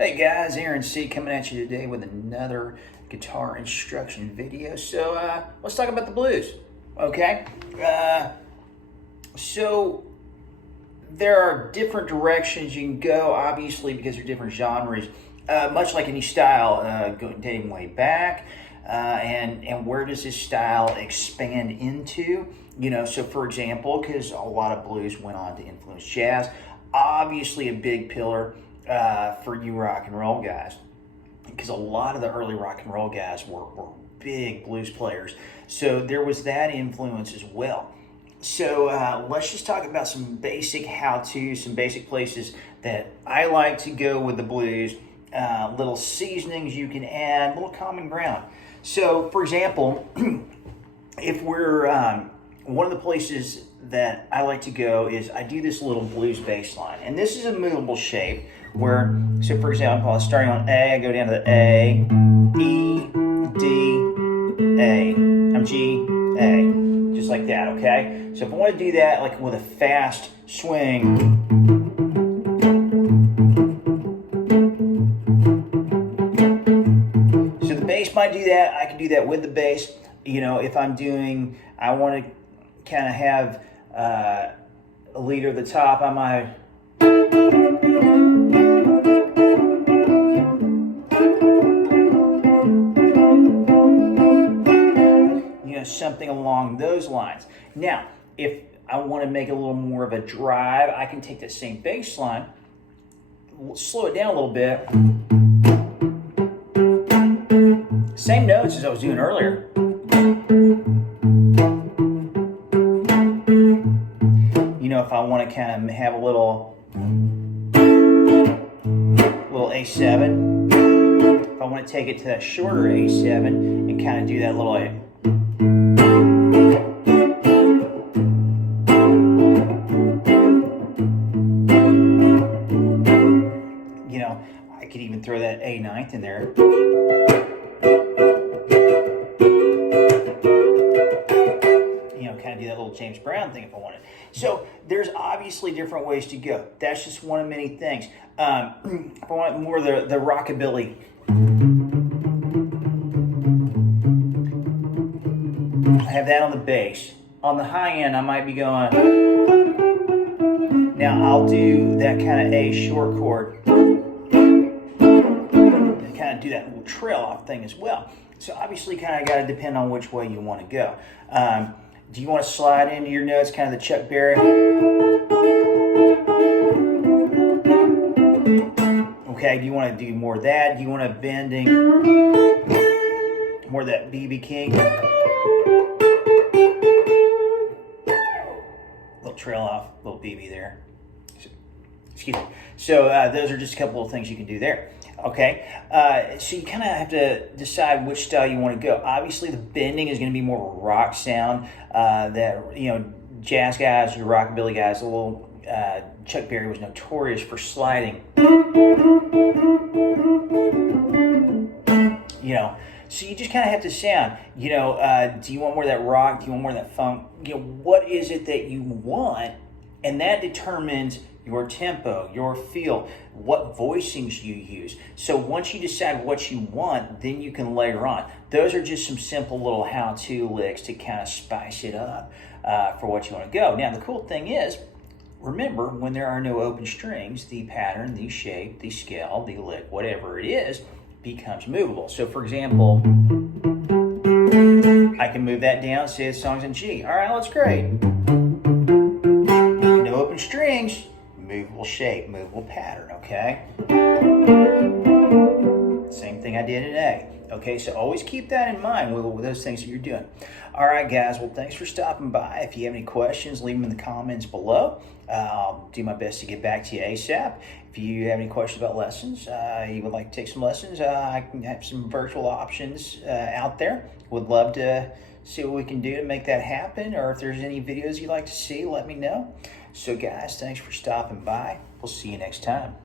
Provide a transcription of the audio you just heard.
Hey guys, Aaron C coming at you today with another guitar instruction video. So let's talk about the blues, okay? So there are different directions you can go, obviously, because they're different genres. Much like any style, dating way back, and where does this style expand into? So for example, because a lot of blues went on to influence jazz, obviously a big pillar for you rock and roll guys, because a lot of the early rock and roll guys were big blues players. So there was that influence as well. So let's just talk about some basic how-tos, some basic places that I like to go with the blues, little seasonings you can add, little common ground. So for example, if we're, one of the places that I like to go is I do this little blues bass line. And this is a movable shape where, so for example, starting on A, I go down to the A, E, D, A. I'm G, A. Just like that, okay? So if I want to do that like with a fast swing, so the bass might do that. I can do that with the bass. If I'm doing, I want to kind of have a leader at the top, I might, something along those lines. Now, if I want to make a little more of a drive, I can take that same bass line, slow it down a little bit. Same notes as I was doing earlier. If I want to kind of have a little A7, if I want to take it to that shorter A7 and kind of do that little A. I could even throw that A9 in there. Kind of do that little James Brown thing if I wanted. So there's obviously different ways to go. That's just one of many things. If I want more of the rockabilly, I have that on the bass. On the high end, I might be going. Now I'll do that kind of A short chord. And kind of do that little trail off thing as well. So obviously kind of got to depend on which way you want to go. Do you want to slide into your notes, kind of the Chuck Berry? Okay, do you want to do more of that? Do you want to bending more of that B.B. King? Little trail off, little B.B. there. Excuse me. So those are just a couple of things you can do there. Okay, so you kind of have to decide which style you want to go. Obviously, the bending is going to be more of a rock sound. That jazz guys, your rockabilly guys, a little Chuck Berry was notorious for sliding. So you just kind of have to sound. Do you want more of that rock? Do you want more of that funk? What is it that you want, and that determines your tempo, your feel, what voicings you use. So once you decide what you want, then you can layer on. Those are just some simple little how-to licks to kind of spice it up for what you want to go. Now, the cool thing is, remember, when there are no open strings, the pattern, the shape, the scale, the lick, whatever it is, becomes movable. So for example, I can move that down, say the song's in G. All right, that's great. No open strings, movable shape, movable pattern, okay? Same thing I did in A. Okay, so always keep that in mind with those things that you're doing. All right, guys, well, thanks for stopping by. If you have any questions, leave them in the comments below. I'll do my best to get back to you ASAP. If you have any questions about lessons, you would like to take some lessons, I can have some virtual options out there. Would love to see what we can do to make that happen, or if there's any videos you'd like to see, let me know. So guys, thanks for stopping by. We'll see you next time.